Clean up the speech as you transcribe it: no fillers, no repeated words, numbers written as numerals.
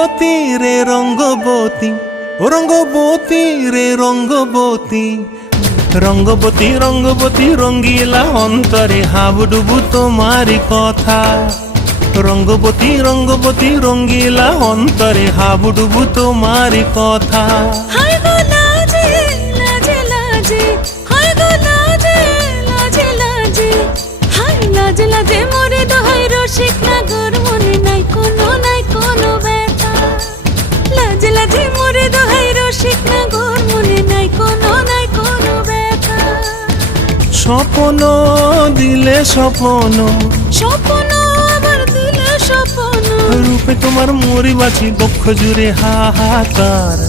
রঙ্গবতী রে রঙ্গবতী, ও রঙ্গবতী রে রঙ্গবতী, রঙ্গবতী রঙ্গবতী রঙ্গিলা অন্তরে হাবুডুবু তোমারি কথা। রঙ্গবতী রঙ্গবতী রঙ্গিলা অন্তরে হাবুডুবু তোমারি কথা। হায় গো লাজে লাজে লাজে, হায় গো লাজে লাজে লাজে, হায় লাজে লাজে মোরে দোহাই রসিক নাগর, মনে নাই কোনো ব্যথা। লাজে লাজে মোরে দোহাই রসিক নাগর, মনে নাই কোনো ব্যথা। স্বপ্ন দিলে স্বপ্ন, স্বপ্ন আবার দিলে স্বপ্ন, রূপে তোমার মরি বাঁচি বক্ষ জুড়ে হাহাকার।